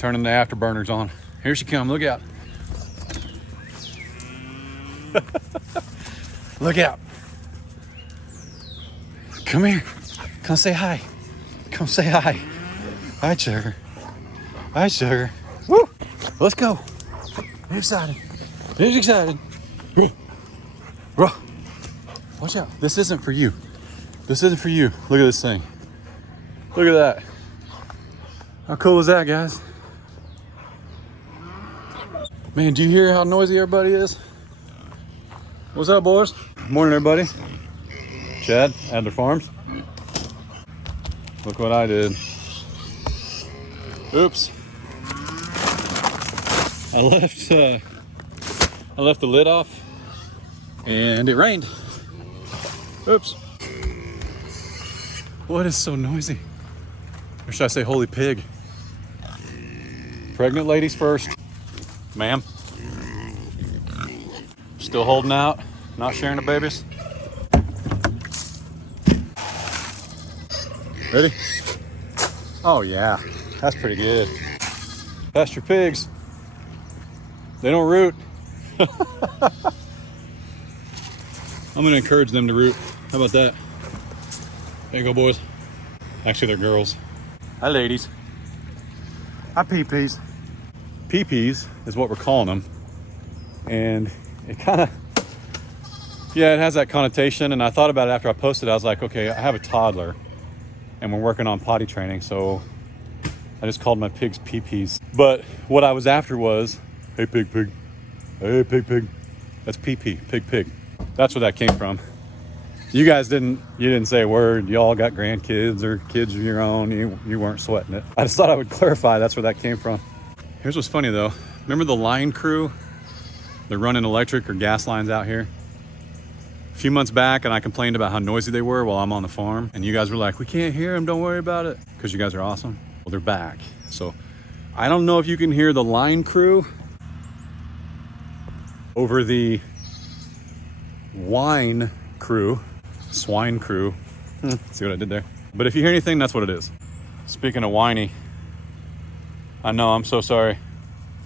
turning the afterburners on. Here she comes, look out. Look out. Come here, come say hi. Come say hi. Hi, sugar. Hi, sugar. Woo, let's go. Who's excited? Who's excited? Watch out, this isn't for you. This isn't for you. Look at this thing. Look at that. How cool is that, guys? Man, do you hear how noisy everybody is? What's up, boys? Morning, everybody. Chad, Adler Farms. Look what I did. Oops. I left the lid off and it rained. Oops. What is so noisy? Or should I say holy pig? Pregnant ladies first. Ma'am. Still holding out, not sharing the babies. Ready? Oh yeah, that's pretty good. Pasture pigs. They don't root. I'm gonna encourage them to root. How about that? There you go, boys. Actually, they're girls. Hi, ladies. Hi, pee-pees. Pee-pees is what we're calling them. And it kind of, yeah, it has that connotation. And I thought about it after I posted. I was like, okay, I have a toddler and we're working on potty training. So I just called my pigs pee-pees. But what I was after was, hey, pig, pig. Hey, pig, pig. That's pee-pee, pig, pig. That's where that came from. You guys didn't say a word. You all got grandkids or kids of your own. You weren't sweating it. I just thought I would clarify that's where that came from. Here's what's funny though. Remember the line crew? They're running electric or gas lines out here. A few months back, and I complained about how noisy they were while I'm on the farm. And you guys were like, we can't hear them, don't worry about it. Because you guys are awesome. Well, they're back. So I don't know if you can hear the line crew over the swine crew. See what I did there? But if you hear anything, that's what it is. Speaking of whiny, I know, I'm so sorry.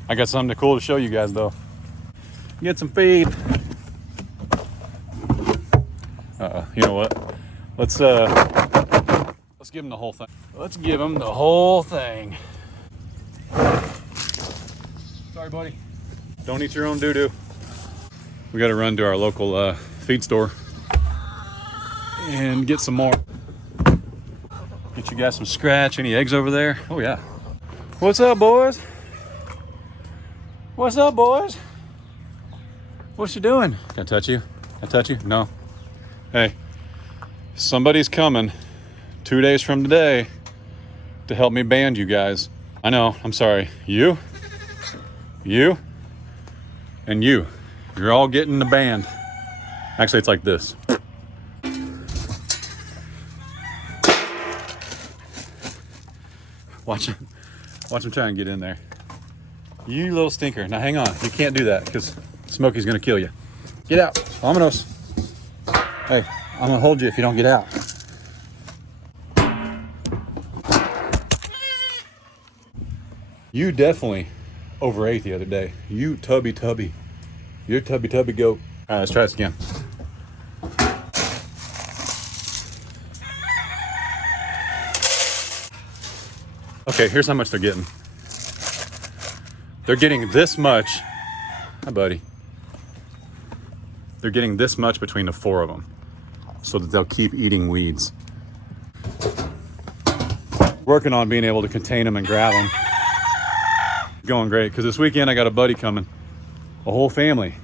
I got something cool to show you guys though. Get some feed. You know what? Let's give him the whole thing. Let's give him the whole thing. Sorry, buddy. Don't eat your own doo-doo. We got to run to our local feed store and get some more. Get you guys some scratch. Any eggs over there? Oh yeah. What's up, boys? What's up, boys? What you doing? Can I touch you? Can I touch you? No. Hey, somebody's coming 2 days from today to help me band you guys. I know, I'm sorry. You, and you. You're all getting the band. Actually, it's like this. Watch him try and get in there. You little stinker. Now hang on, you can't do that because Smokey's gonna kill you. Get out, vámonos. Hey, I'm gonna hold you if you don't get out. You definitely overate the other day. You tubby. You're tubby goat. All right, let's try this again. Okay, here's how much they're getting. They're getting this much. Hi, buddy. They're getting this much between the 4 of them so that they'll keep eating weeds. Working on being able to contain them and grab them. Going great, because this weekend I got a buddy coming, a whole family,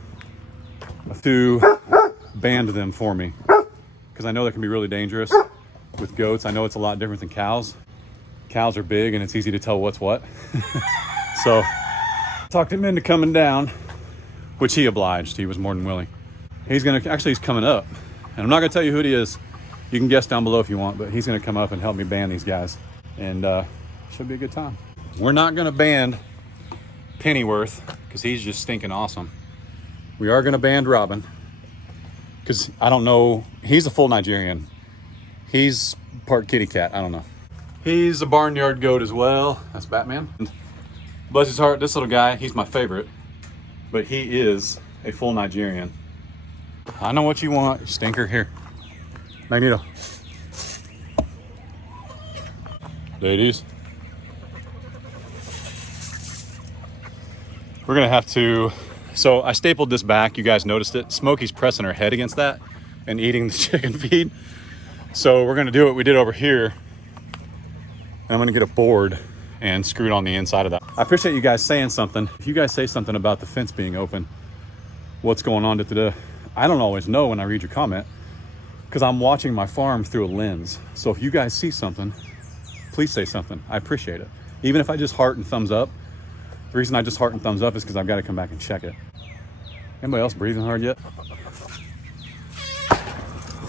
to band them for me. Because I know that can be really dangerous with goats. I know it's a lot different than cows. Cows are big and it's easy to tell what's what. So talked him into coming down, which he obliged. He was more than willing. He's coming up. And I'm not gonna tell you who he is. You can guess down below if you want, but he's gonna come up and help me band these guys. And should be a good time. We're not gonna band Pennyworth because he's just stinking awesome. We are gonna band Robin because I don't know, he's a full Nigerian. He's part kitty cat, I don't know. He's a barnyard goat as well. That's Batman. Bless his heart, this little guy, he's my favorite, but he is a full Nigerian. I know what you want, stinker. Here, Magneto. Ladies, we're gonna have to, so I stapled this back, you guys noticed it. Smokey's pressing her head against that and eating the chicken feed. So we're gonna do what we did over here. And I'm gonna get a board and screw it on the inside of that. I appreciate you guys saying something. If you guys say something about the fence being open, what's going on today, I don't always know when I read your comment because I'm watching my farm through a lens. So if you guys see something, please say something. I appreciate it. Even if I just heart and thumbs up. The reason I just heart and thumbs up is because I've got to come back and check it. Anybody else breathing hard yet?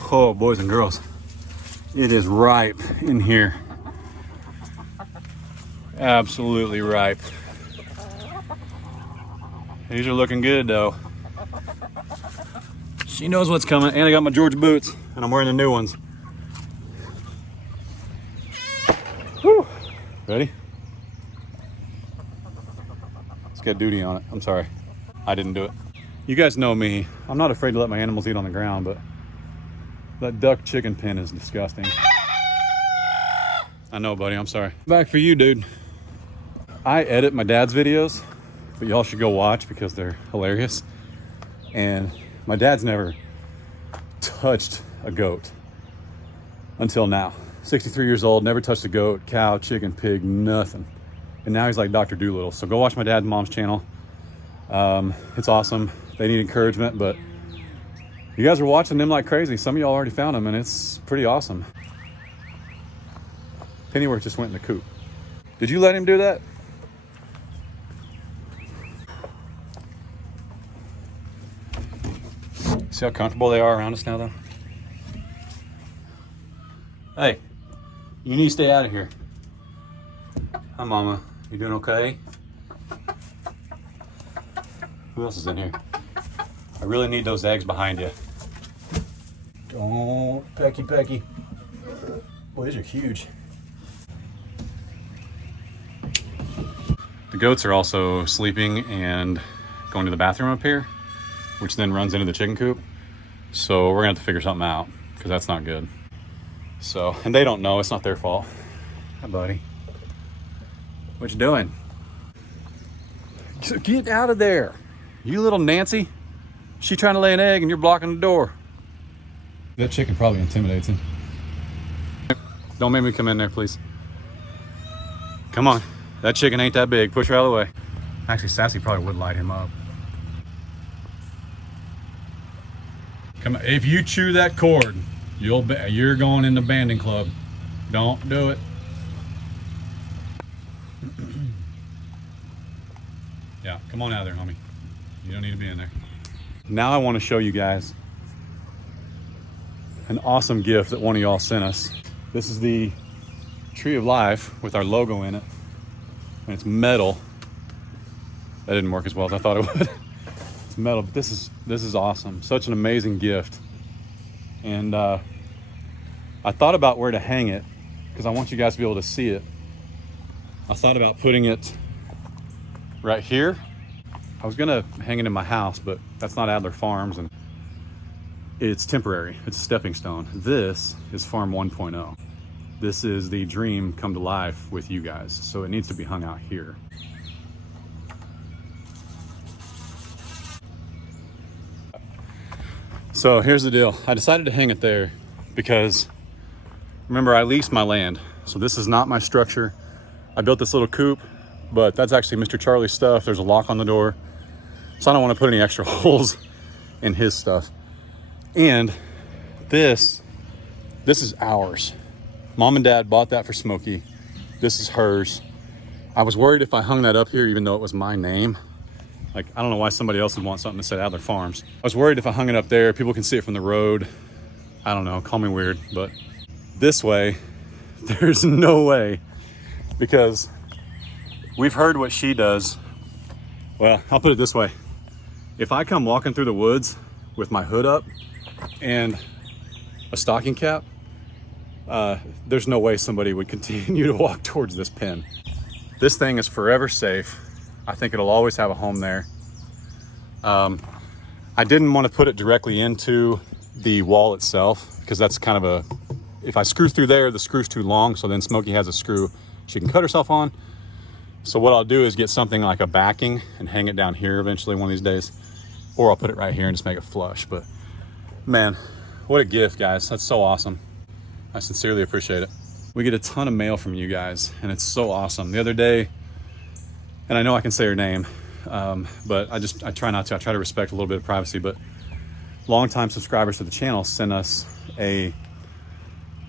Oh, boys and girls, it is ripe in here. Absolutely ripe. These are looking good though. She knows what's coming, and I got my Georgia boots, and I'm wearing the new ones. Whew. Ready? It's got duty on it. I'm sorry. I didn't do it. You guys know me. I'm not afraid to let my animals eat on the ground, but that duck chicken pen is disgusting. I know, buddy. I'm sorry. Back for you, dude. I edit my dad's videos, but y'all should go watch because they're hilarious. And my dad's never touched a goat until now. 63 years old, never touched a goat, cow, chicken, pig, nothing. And now he's like Dr. Doolittle. So go watch my dad and mom's channel. It's awesome. They need encouragement, but you guys are watching them like crazy. Some of y'all already found them, and it's pretty awesome. Pennyworth just went in the coop. Did you let him do that? See how comfortable they are around us now, though? Hey, you need to stay out of here. Hi, Mama. You doing okay? Who else is in here? I really need those eggs behind you. Don't pecky. Boy, these are huge. The goats are also sleeping and going to the bathroom up here, which then runs into the chicken coop. So we're gonna have to figure something out because that's not good. So, and they don't know, it's not their fault. Hi, buddy. What you doing? Get out of there. You little Nancy. She trying to lay an egg and you're blocking the door. That chicken probably intimidates him. Don't make me come in there, please. Come on. That chicken ain't that big. Push her out of the way. Actually, Sassy probably would light him up. Come on. If you chew that cord, you're going in the banding club. Don't do it. Yeah, come on out of there, homie. You don't need to be in there. Now I want to show you guys an awesome gift that one of y'all sent us. This is the Tree of Life with our logo in it. And it's metal. That didn't work as well as I thought it would. It's metal, but this is awesome. Such an amazing gift. And I thought about where to hang it because I want you guys to be able to see it. I thought about putting it right here. I was gonna hang it in my house, but that's not Adler Farms and it's temporary. It's a stepping stone. This is Farm 1.0. This is the dream come to life with you guys. So it needs to be hung out here. So here's the deal. I decided to hang it there because remember I leased my land. So this is not my structure. I built this little coop, but that's actually Mr. Charlie's stuff. There's a lock on the door. So I don't want to put any extra holes in his stuff. And this is ours. Mom and Dad bought that for Smokey. This is hers. I was worried if I hung that up here, even though it was my name. Like, I don't know why somebody else would want something that said Adler Farms. I was worried if I hung it up there, people can see it from the road. I don't know, call me weird, but this way, there's no way. Because we've heard what she does. Well, I'll put it this way. If I come walking through the woods with my hood up and a stocking cap, there's no way somebody would continue to walk towards this pen. This thing is forever safe. I think it'll always have a home there. I didn't want to put it directly into the wall itself because that's kind of a, if I screw through there, the screw's too long. So then Smokey has a screw she can cut herself on. So what I'll do is get something like a backing and hang it down here eventually one of these days. Or I'll put it right here and just make it flush. But man, what a gift, guys. That's so awesome. I sincerely appreciate it. We get a ton of mail from you guys and it's so awesome. The other day, and I know I can say her name, but I try not to. I try to respect a little bit of privacy, but longtime subscribers to the channel sent us a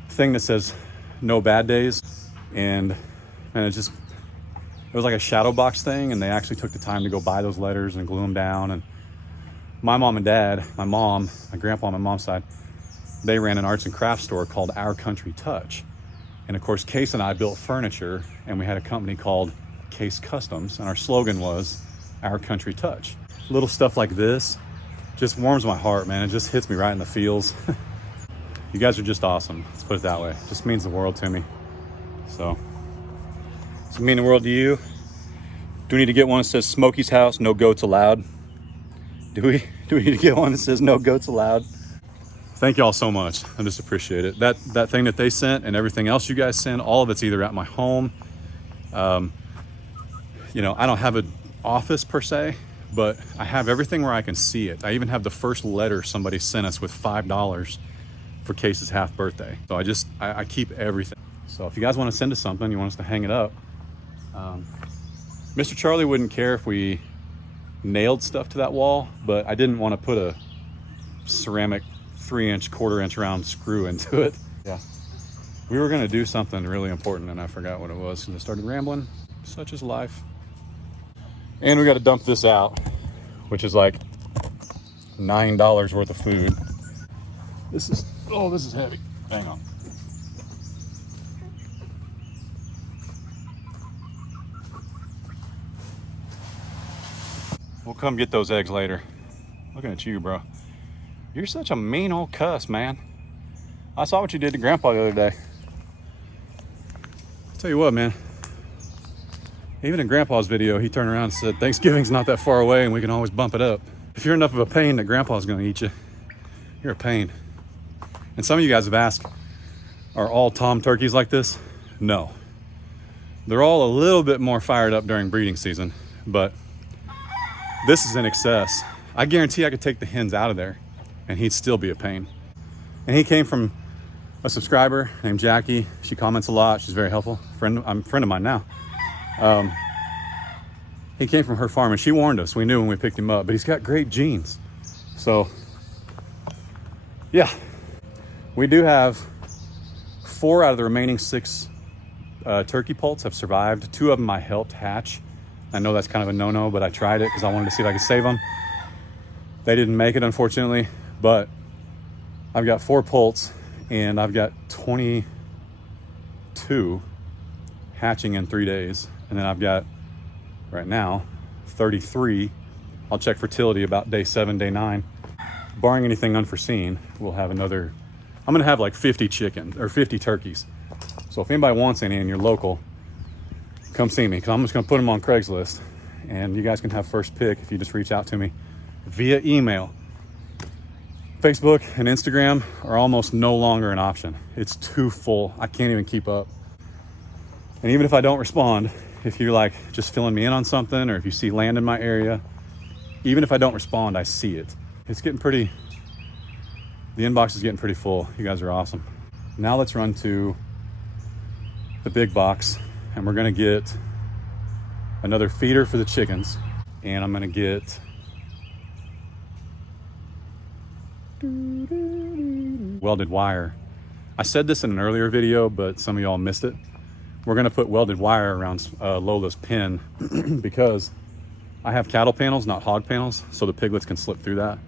thing that says no bad days. And it was like a shadow box thing. And they actually took the time to go buy those letters and glue them down. And my mom and dad, my mom, my grandpa on my mom's side, they ran an arts and crafts store called Our Country Touch. And of course, Case and I built furniture and we had a company called Case Customs. And our slogan was Our Country Touch. Little stuff like this just warms my heart, man. It just hits me right in the feels. You guys are just awesome. Let's put it that way. It just means the world to me. So, does it mean the world to you? Do we need to get one that says Smokey's house, no goats allowed? Do we need to get one that says no goats allowed? Thank y'all so much. I just appreciate it. That thing that they sent and everything else you guys send, all of it's either at my home. You know, I don't have an office per se, but I have everything where I can see it. I even have the first letter somebody sent us with $5 for Case's half birthday. So I keep everything. So if you guys want to send us something, you want us to hang it up. Mr. Charlie wouldn't care if we nailed stuff to that wall, but I didn't want to put a ceramic 3-inch, 1/4-inch round screw into it. Yeah. We were going to do something really important and I forgot what it was because I started rambling. Such is life. And we got to dump this out, which is like $9 worth of food. This is heavy. Hang on. We'll come get those eggs later. Looking at you, bro. You're such a mean old cuss, man. I saw what you did to Grandpa the other day. I'll tell you what, man. Even in Grandpa's video, he turned around and said, Thanksgiving's not that far away and we can always bump it up. If you're enough of a pain that Grandpa's gonna eat you, you're a pain. And some of you guys have asked, are all tom turkeys like this? No. They're all a little bit more fired up during breeding season, but this is in excess. I guarantee I could take the hens out of there and he'd still be a pain. And he came from a subscriber named Jackie. She comments a lot. She's very helpful. I'm a friend of mine now. He came from her farm and she warned us. We knew when we picked him up, but he's got great genes. So yeah, we do have 4 out of the remaining 6 turkey poults have survived. 2 of them I helped hatch. I know that's kind of a no-no, but I tried it because I wanted to see if I could save them. They didn't make it, unfortunately, but I've got 4 poults and I've got 22 hatching in 3 days. And then I've got, right now, 33. I'll check fertility about day 7, day 9. Barring anything unforeseen, we'll have another, I'm gonna have like 50 chickens or 50 turkeys. So if anybody wants any and you're local, come see me, because I'm just gonna put them on Craigslist and you guys can have first pick if you just reach out to me via email. Facebook and Instagram are almost no longer an option. It's too full. I can't even keep up. And even if I don't respond, if you're like just filling me in on something or if you see land in my area, even if I don't respond, I see it. It's getting pretty, the inbox is getting pretty full. You guys are awesome. Now let's run to the big box and we're gonna get another feeder for the chickens. And I'm gonna get welded wire. I said this in an earlier video, but some of y'all missed it. We're gonna put welded wire around Lola's pen because I have cattle panels, not hog panels, so the piglets can slip through that.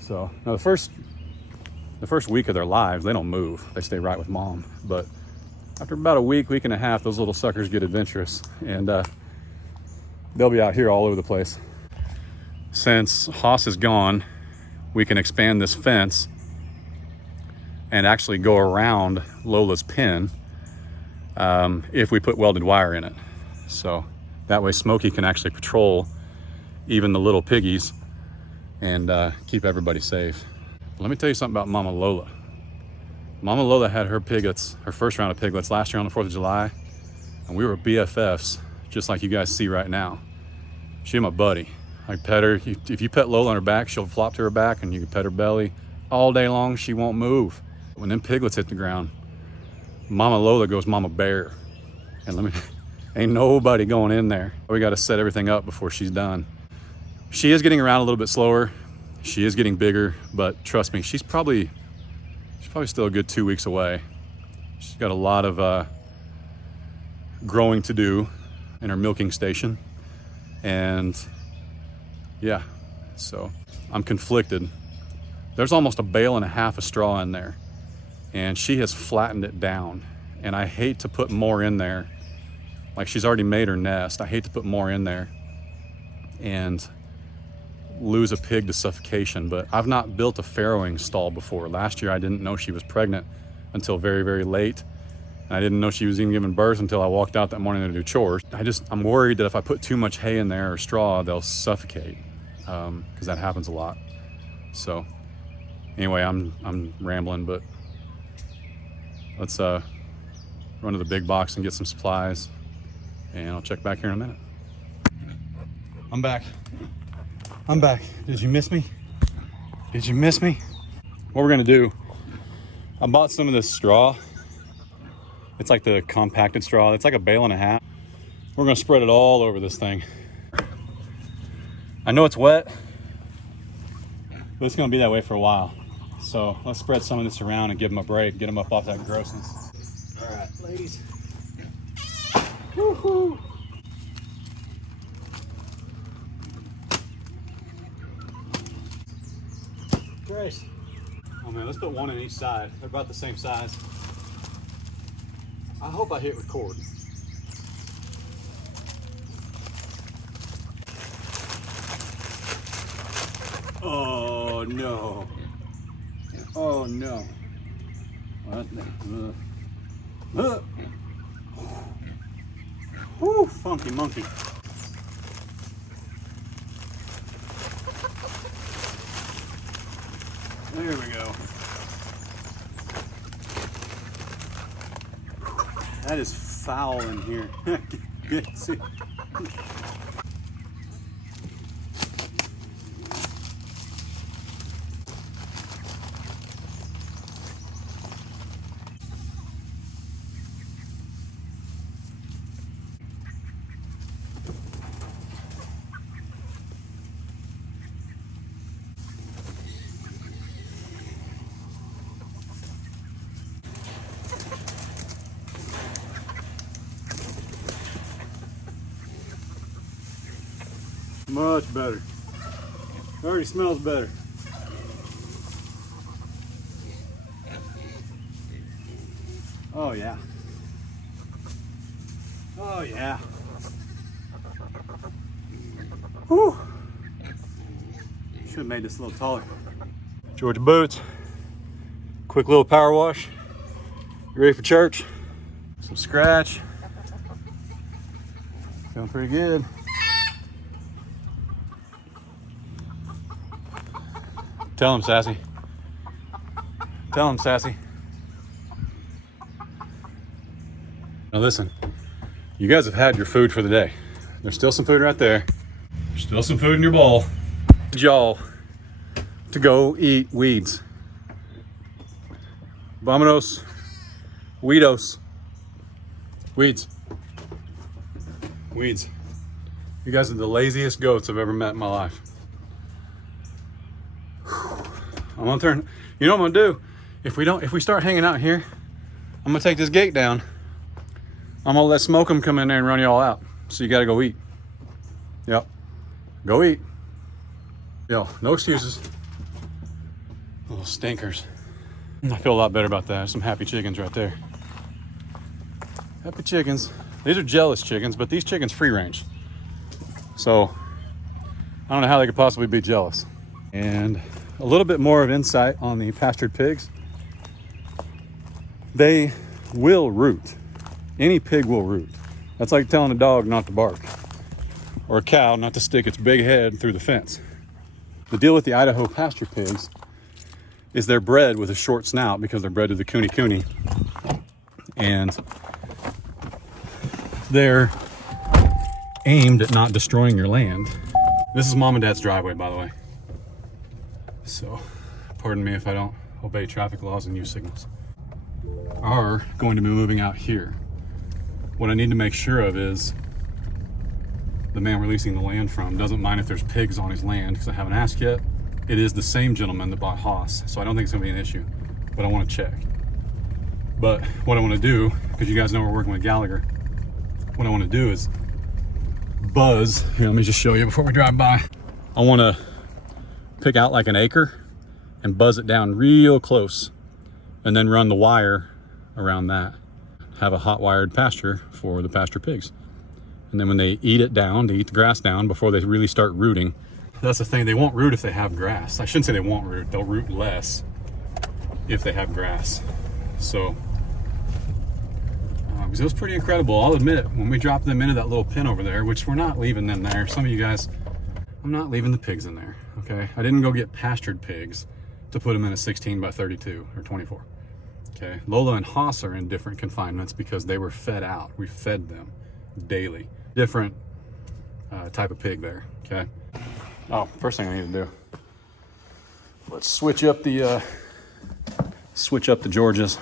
So now the first week of their lives, they don't move. They stay right with mom. But after about a week and a half, those little suckers get adventurous and they'll be out here all over the place. Since Haas is gone, we can expand this fence and actually go around Lola's pen if we put welded wire in it. So That way Smokey can actually patrol even the little piggies and keep everybody safe. Let me tell you something about Mama Lola. Mama Lola had her piglets, her first round of piglets last year on the 4th of July, and we were BFFs, just like you guys see right now. She's my buddy. I pet her. If you pet Lola on her back, she'll flop to her back and you can pet her belly all day long. She won't move. When them piglets hit the ground, Mama Lola goes Mama Bear. And ain't nobody going in there. We got to set everything up before she's done. She is getting around a little bit slower. She is getting bigger, but trust me, she's probably still a good 2 weeks away. She's got a lot of growing to do in her milking station. And yeah, so I'm conflicted. There's almost a bale and a half of straw in there, and she has flattened it down. And I hate to put more in there. Like, she's already made her nest. I hate to put more in there and lose a pig to suffocation, but I've not built a farrowing stall before. Last year I didn't know she was pregnant until very, very late. And I didn't know she was even giving birth until I walked out that morning to do chores. I'm worried that if I put too much hay in there or straw, they'll suffocate, because that happens a lot. So anyway, I'm rambling, but let's run to the big box and get some supplies, and I'll check back here in a minute. I'm back. Did you miss me? Did you miss me? What we're gonna do, I bought some of this straw. It's like the compacted straw. It's like a bale and a half. We're gonna spread it all over this thing. I know it's wet, but it's gonna be that way for a while. So let's spread some of this around and give them a break, get them up off that grossness. All right, ladies. Woohoo! Grace. Oh man, let's put one on each side. They're about the same size. I hope I hit record. Oh no. Oh no. Woo, funky monkey. There we go. That is foul in here. See. Much better. Already smells better. Oh yeah. Oh yeah. Whew. Should have made this a little taller. Georgia boots. Quick little power wash. You ready for church? Some scratch. Feeling pretty good. Tell him, Sassy. Tell him, Sassy. Now listen, you guys have had your food for the day. There's still some food right there. There's still some food in your bowl. Y'all to go eat weeds. Vámonos. Weedos. Weeds. Weeds. You guys are the laziest goats I've ever met in my life. I'm gonna turn, you know what I'm gonna do? If we start hanging out here, I'm gonna take this gate down. I'm gonna let Smokey come in there and run you all out. So you gotta go eat. Yep. Go eat. Yo, no excuses. Little stinkers. I feel a lot better about that. Some happy chickens right there. Happy chickens. These are jealous chickens, but these chickens free range. So I don't know how they could possibly be jealous. And a little bit more of insight on the pastured pigs. They will root. Any pig will root. That's like telling a dog not to bark. or a cow not to stick its big head through the fence. The deal with the Idaho pasture pigs is they're bred with a short snout because they're bred to the cooney, and they're aimed at not destroying your land. This is Mom and Dad's driveway, by the way. So, pardon me if I don't obey traffic laws and use signals. Are going to be moving out here. What I need to make sure of is the man releasing the land from doesn't mind if there's pigs on his land, because I haven't asked yet. It is the same gentleman that bought Haas, so I don't think it's gonna be an issue, but I wanna check. But what I wanna do, because you guys know we're working with Gallagher, what I wanna do is buzz, here, let me just show you before we drive by. I wanna pick out like an acre and buzz it down real close, and then run the wire around that. Have a hot wired pasture for the pasture pigs. And then when they eat it down, they eat the grass down before they really start rooting. That's the thing, they won't root if they have grass. I shouldn't say they won't root, they'll root less if they have grass. So, because it was pretty incredible, I'll admit, when we dropped them into that little pen over there, which we're not leaving them there. Some of you guys, I'm not leaving the pigs in there, okay? I didn't go get pastured pigs to put them in a 16 by 32 or 24, okay? Lola and Haas are in different confinements because they were fed out. We fed them daily. Different type of pig there, okay? Oh, first thing I need to do, let's switch up the Georges.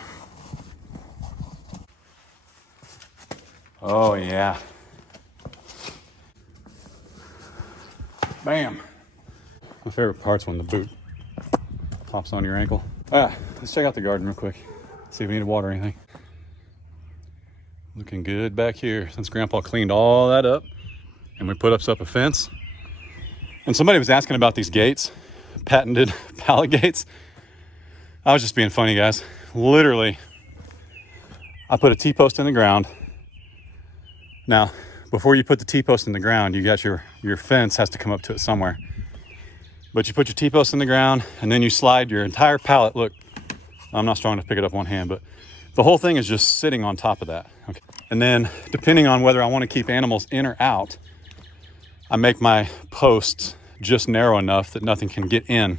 Oh yeah. Bam. My favorite part's when the boot pops on your ankle. Let's check out the garden real quick. See if we need to water anything. Looking good back here since Grandpa cleaned all that up and we put up a fence. And somebody was asking about these gates, patented pallet gates. I was just being funny, guys. Literally, I put a T-post in the ground. Now, before you put the T-post in the ground, you got your fence has to come up to it somewhere. But you put your T-post in the ground and then you slide your entire pallet. Look, I'm not strong enough to pick it up one hand, but the whole thing is just sitting on top of that. Okay. And then depending on whether I want to keep animals in or out, I make my posts just narrow enough that nothing can get in,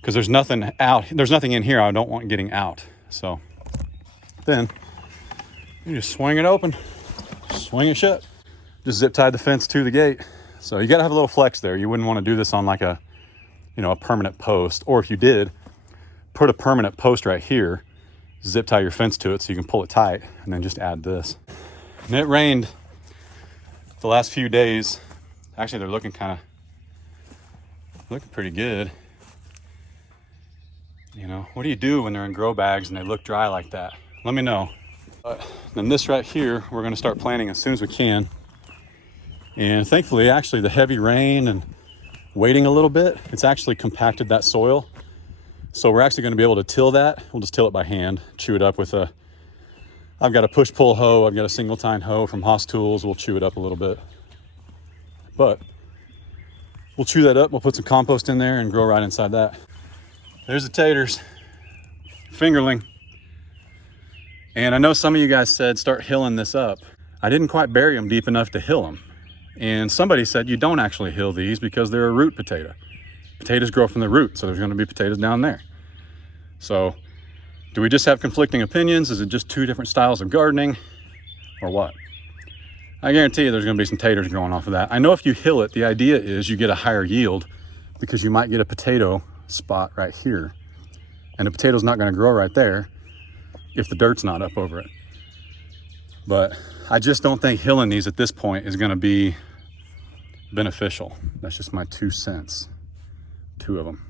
because there's nothing out. There's nothing in here I don't want getting out. So then you just swing it open, swing it shut. Just zip tie the fence to the gate. So you got to have a little flex there. You wouldn't want to do this on like a, a permanent post, or if you did, put a permanent post right here, zip tie your fence to it so you can pull it tight, and then just add this. And it rained the last few days. Actually, they're looking pretty good. What do you do when they're in grow bags and they look dry like that? Let me know. Then this right here, we're going to start planting as soon as we can. And thankfully, actually, the heavy rain and waiting a little bit, it's actually compacted that soil. So we're actually going to be able to till that. We'll just till it by hand, chew it up with I've got a push-pull hoe. I've got a single-tine hoe from Haas Tools. We'll chew it up a little bit. But we'll chew that up. We'll put some compost in there and grow right inside that. There's the taters, fingerling. And I know some of you guys said start hilling this up. I didn't quite bury them deep enough to hill them. And somebody said you don't actually hill these because they're a root potato. Potatoes grow from the root, so there's going to be potatoes down there. So do we just have conflicting opinions? Is it just two different styles of gardening, or what? I guarantee you there's going to be some taters growing off of that. I know if you hill it, the idea is you get a higher yield because you might get a potato spot right here, and the potato's not going to grow right there if the dirt's not up over it. But I just don't think hilling these at this point is going to be beneficial. That's just my 2 cents. 2 of them.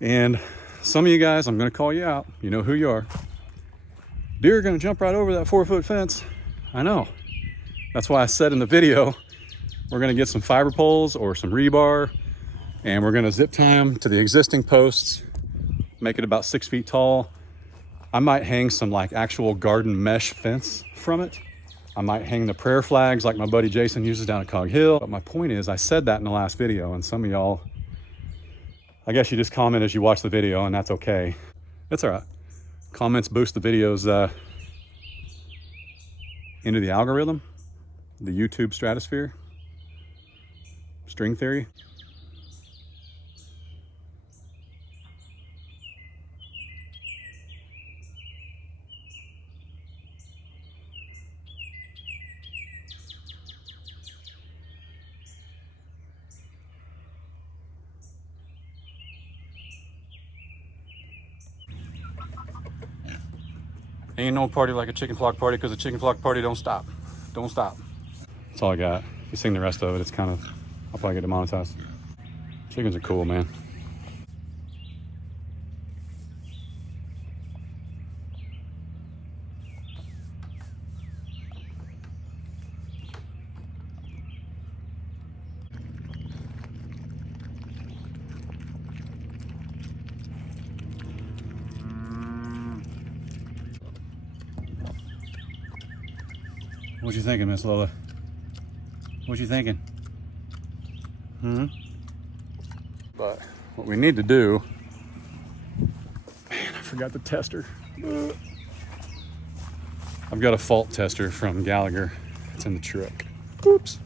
And some of you guys, I'm going to call you out. You know who you are. Deer are going to jump right over that 4-foot fence. I know. That's why I said in the video, we're going to get some fiber poles or some rebar, and we're going to zip tie them to the existing posts, make it about 6 feet tall. I might hang some like actual garden mesh fence from it. I might hang the prayer flags like my buddy Jason uses down at Cog Hill. But my point is, I said that in the last video, and some of y'all, I guess you just comment as you watch the video, and that's okay. That's all right. Comments boost the videos into the algorithm, the YouTube stratosphere. String theory. Ain't no party like a chicken flock party, because a chicken flock party don't stop. Don't stop. That's all I got. If you sing the rest of it, it's kind of, I'll probably get demonetized. Chickens are cool, man. What you thinking, Miss Lola? What you thinking? But what we need to do, man, I forgot the tester. I've got a fault tester from Gallagher. It's in the truck. Oops.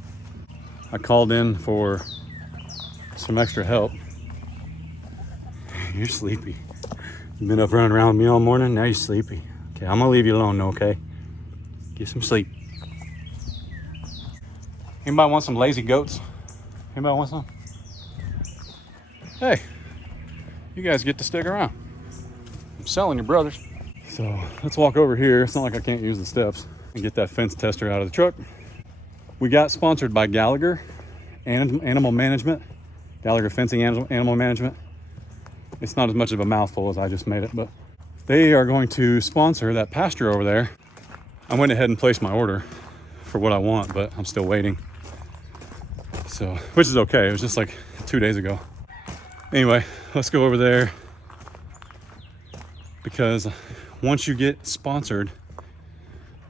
I called in for some extra help. You're sleepy. You've been up running around with me all morning, now you're sleepy. Okay, I'm gonna leave you alone, okay? Get some sleep. Anybody want some lazy goats? Anybody want some? Hey, you guys get to stick around. I'm selling your brothers. So let's walk over here. It's not like I can't use the steps and get that fence tester out of the truck. We got sponsored by Gallagher Animal Management. Gallagher Fencing Animal Management. It's not as much of a mouthful as I just made it, but they are going to sponsor that pasture over there. I went ahead and placed my order for what I want, but I'm still waiting. So, which is okay. It was just like 2 days ago. Anyway, let's go over there, because once you get sponsored,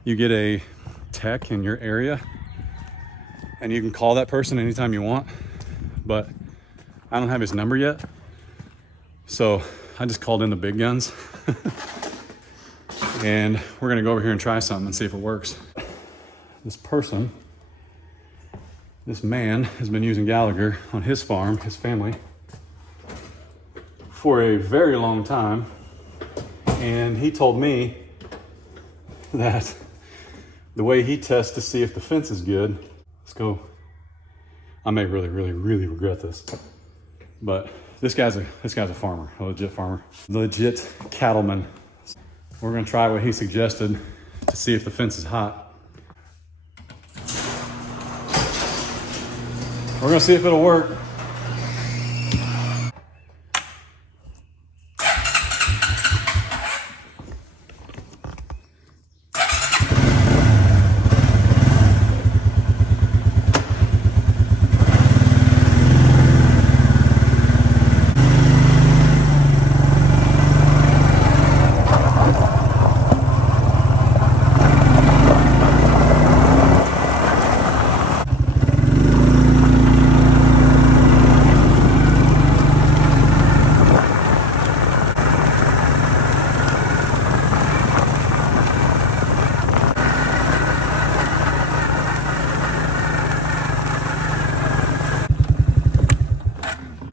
you get a tech in your area, and you can call that person anytime you want. But I don't have his number yet, so I just called in the big guns. And we're gonna go over here and try something and see if it works. This man has been using Gallagher on his farm, his family, for a very long time. And he told me that the way he tests to see if the fence is good, let's go. I may really regret this, but this guy's a farmer, a legit farmer, legit cattleman. We're gonna try what he suggested to see if the fence is hot. We're gonna see if it'll work.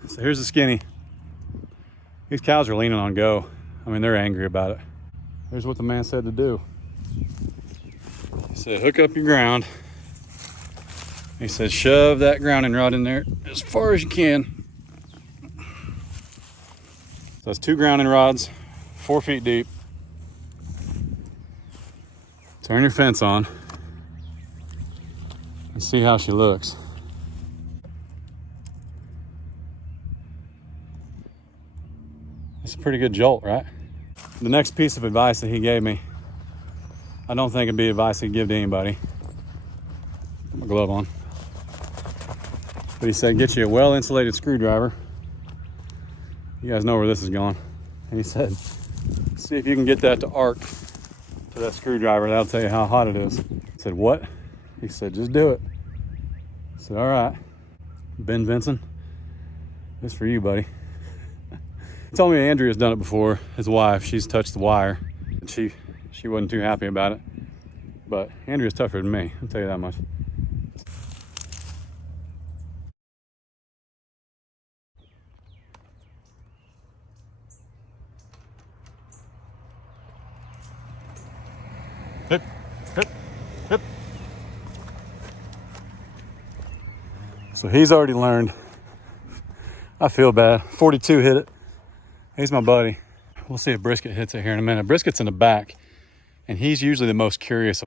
So here's the skinny. These cows are leaning on go. I mean, they're angry about it. Here's what the man said to do. He said, hook up your ground. He said, shove that grounding rod in there as far as you can. So that's 2 grounding rods, 4 feet deep. Turn your fence on and see how she looks. It's a pretty good jolt, right? The next piece of advice that he gave me, I don't think it'd be advice he'd give to anybody. Put my glove on. But he said, get you a well-insulated screwdriver. You guys know where this is going. And he said, see if you can get that to arc to that screwdriver. That'll tell you how hot it is. I said, what? He said, just do it. I said, all right. Ben Vinson, this is for you, buddy. He told me Andrea's done it before. His wife, she's touched the wire. And she wasn't too happy about it. But Andrea's tougher than me, I'll tell you that much. So he's already learned. I feel bad. 42 hit it. He's my buddy. We'll see if Brisket hits it here in a minute. Brisket's in the back, and he's usually the most curious.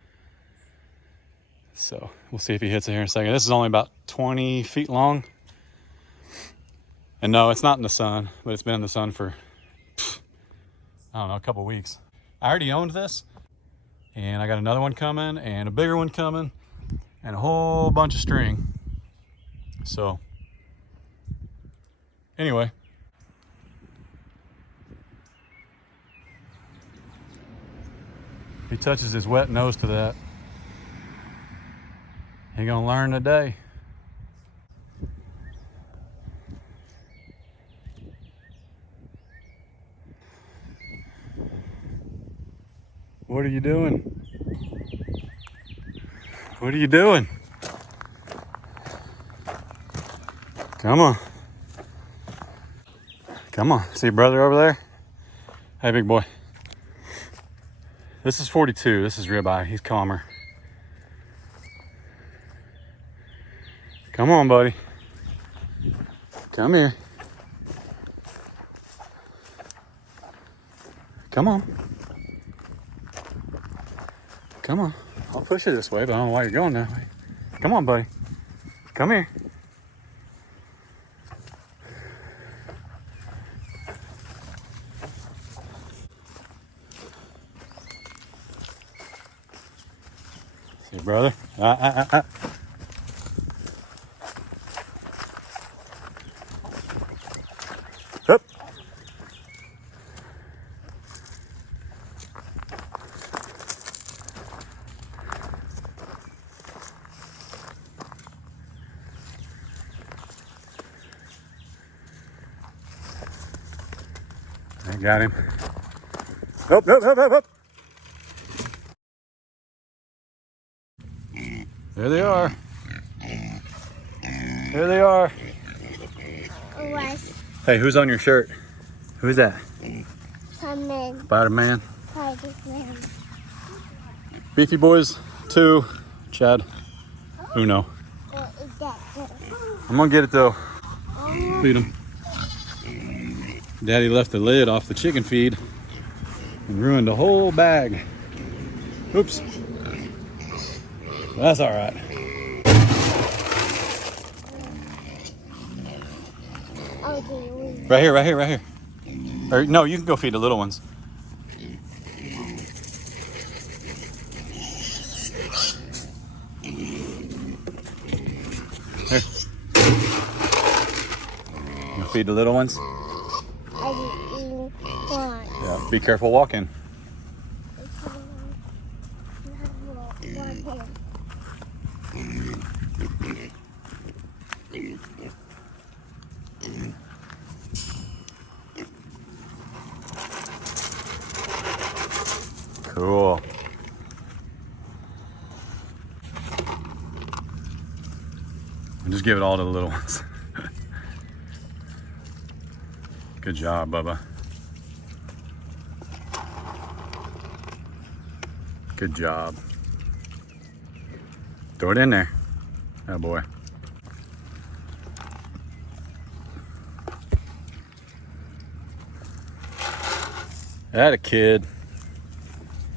So we'll see if he hits it here in a second. This is only about 20 feet long. And no, it's not in the sun, but it's been in the sun for, I don't know, a couple weeks. I already owned this, and I got another one coming, and a bigger one coming, and a whole bunch of string. So, anyway. He touches his wet nose to that. He gonna learn today. What are you doing? What are you doing? Come on. Come on. See your brother over there? Hey, big boy. This is 42. This is ribeye. He's calmer. Come on, buddy. Come here. Come on. Come on. I'll push you this way, but I don't know why you're going that way. Come on, buddy. Come here. See, brother. Up. I got him. Up. There they are. There they are. Hey, who's on your shirt? Who's that? Spider-Man. Spider-Man. Spider-Man. Beefy Boys 2. Chad. Uno. What is that? I'm gonna get it though. Feed him. Daddy left the lid off the chicken feed and ruined the whole bag. Oops. That's all right. Right here. Or, no, you can go feed the little ones. Here. You feed the little ones? Yeah, be careful walking. Cool. And just give it all to the little ones. Good job, Bubba. Good job. Throw it in there. Oh boy. That a kid.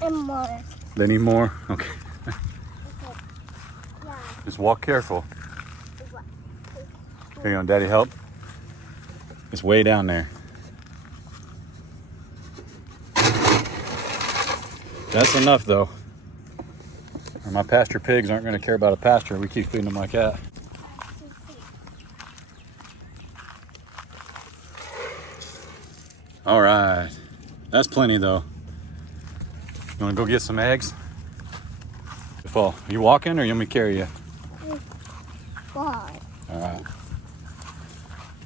And more. They need more? Okay. Okay. Yeah. Just walk careful. Here you go, Daddy, help. It's way down there. That's enough though. Or my pasture pigs aren't going to care about a pasture. We keep feeding them like that. All right. That's plenty though. You want to go get some eggs? Are you walking or you want me to carry you? Walk. All right.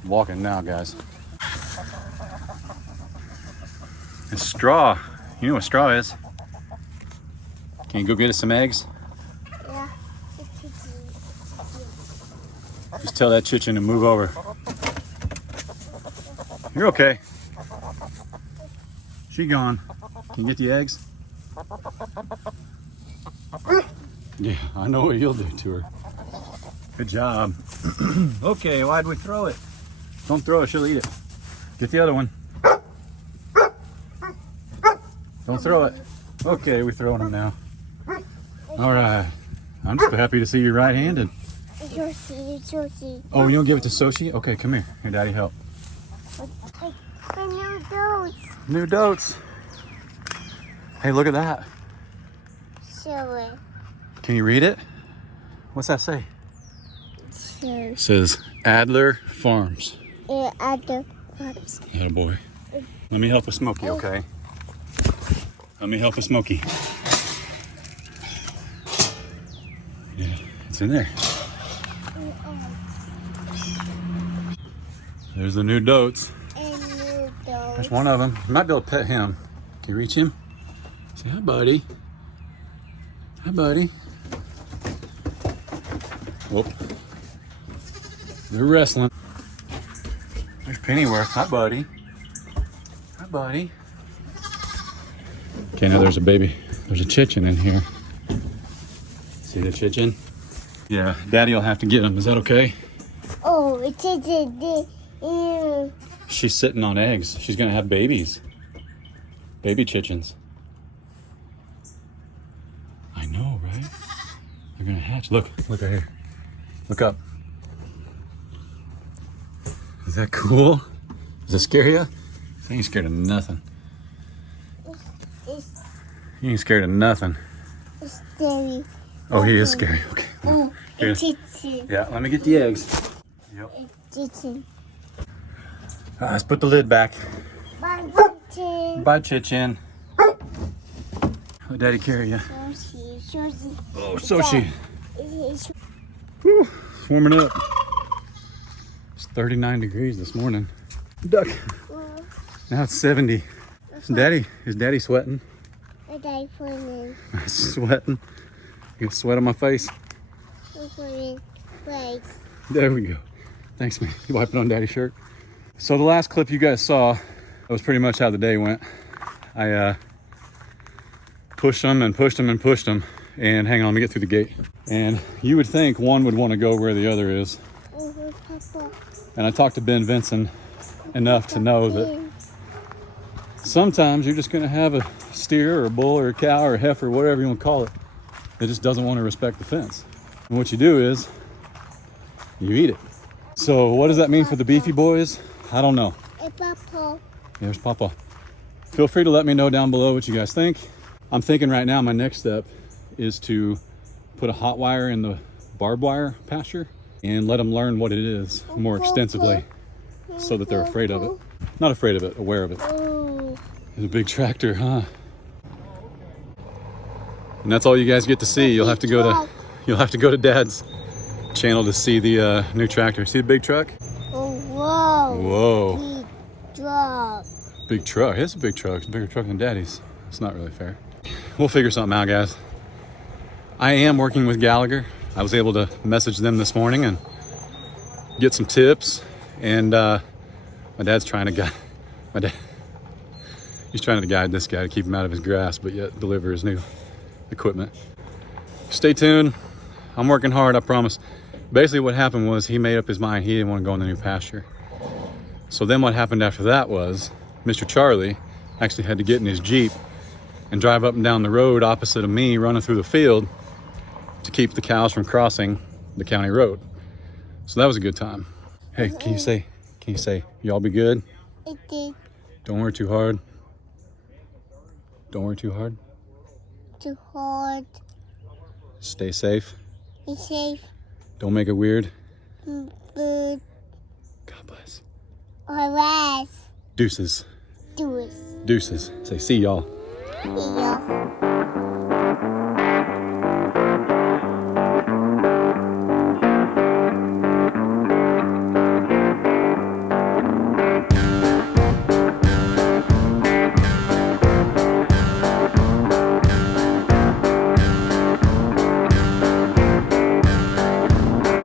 I'm walking now, guys. It's straw. You know what straw is? Can you go get us some eggs? Yeah. Just tell that chicken to move over. You're okay. She gone. Can you get the eggs? Yeah, I know what you'll do to her. Good job. Okay, why'd we throw it? Don't throw it, she'll eat it. Get the other one. Don't throw it. Okay, we're throwing them now. All right. I'm just happy to see you're right-handed. Soshi. Oh, you don't give it to Soshi? Okay, come here. Here, Daddy, help. New dolls. New dotes. Hey, look at that. Show it. Can you read it? What's that say? Show. It says Adler Farms. Adler Farms. Yeah, boy. Let me help with Smokey, okay? Let me help with Smokey. Yeah, it's in there. There's the new dotes. New dolls. There's one of them. You might be able to pet him. Can you reach him? Say hi, buddy. Hi, buddy. Whoop. They're wrestling. There's Pennyworth. Hi, buddy. Hi, buddy. Okay, now there's a baby. There's a chicken in here. See the chicken? Yeah, Daddy will have to get him. Is that okay? Oh, it is a She's sitting on eggs. She's gonna have babies. Baby chickens. I know, right? They're gonna hatch. Look right here. Look up. Is that cool? Does it scare you? I ain't scared of nothing. You ain't scared of nothing. It's scary. Oh, he is scary. Okay. Oh, Here. it's chicken. Yeah, let me get the eggs. Yep. Chicken. Let's put the lid back. Bye, chicken. Bye, Chichin. Let Daddy carry you. Soshi. Oh, Soshi. It's Whew, it's warming up. It's 39 degrees this morning. Duck. Now it's 70. Is Daddy sweating? a day for me. Sweating. You got sweat on my face. Place. There we go. Thanks, man. You wipe it on Daddy's shirt. So the last clip you guys saw, that was pretty much how the day went. I pushed them and pushed them and pushed them. And hang on, let me get through the gate. And you would think one would want to go where the other is. Papa. And I talked to Ben Vinson enough to know that sometimes you're just going to have a steer or a bull or a cow or a heifer, whatever you want to call it, that just doesn't want to respect the fence. And what you do is you eat it. So what does that mean for the beefy boys? I don't know. Hey, Papa. There's Papa. Feel free to let me know down below what you guys think. I'm thinking right now my next step is to put a hot wire in the barbed wire pasture and let them learn what it is more extensively so that they're afraid of it. Not afraid of it, aware of it. Oh. There's a big tractor, huh? And that's all you guys get to see. You'll have to go to Dad's channel to see the new tractor. See the big truck? Oh, whoa. Whoa. Big truck. Big truck. It's a big truck. It's a bigger truck than Daddy's. It's not really fair. We'll figure something out, guys. I am working with Gallagher. I was able to message them this morning and get some tips. And my dad's trying to guide. He's trying to guide this guy to keep him out of his grass, but yet deliver his new equipment. Stay tuned. I'm working hard, I promise. Basically what happened was he made up his mind he didn't want to go in the new pasture. So then what happened after that was Mr. Charlie actually had to get in his Jeep and drive up and down the road opposite of me running through the field to keep the cows from crossing the county road. So that was a good time. Hey, can you say, y'all be good? It did Don't work too hard. Don't work too hard. too hard. Stay safe. Be safe. Don't make it weird. Good. God bless. Alright. Deuces. Do it. Deuces. Say see y'all. Yeah.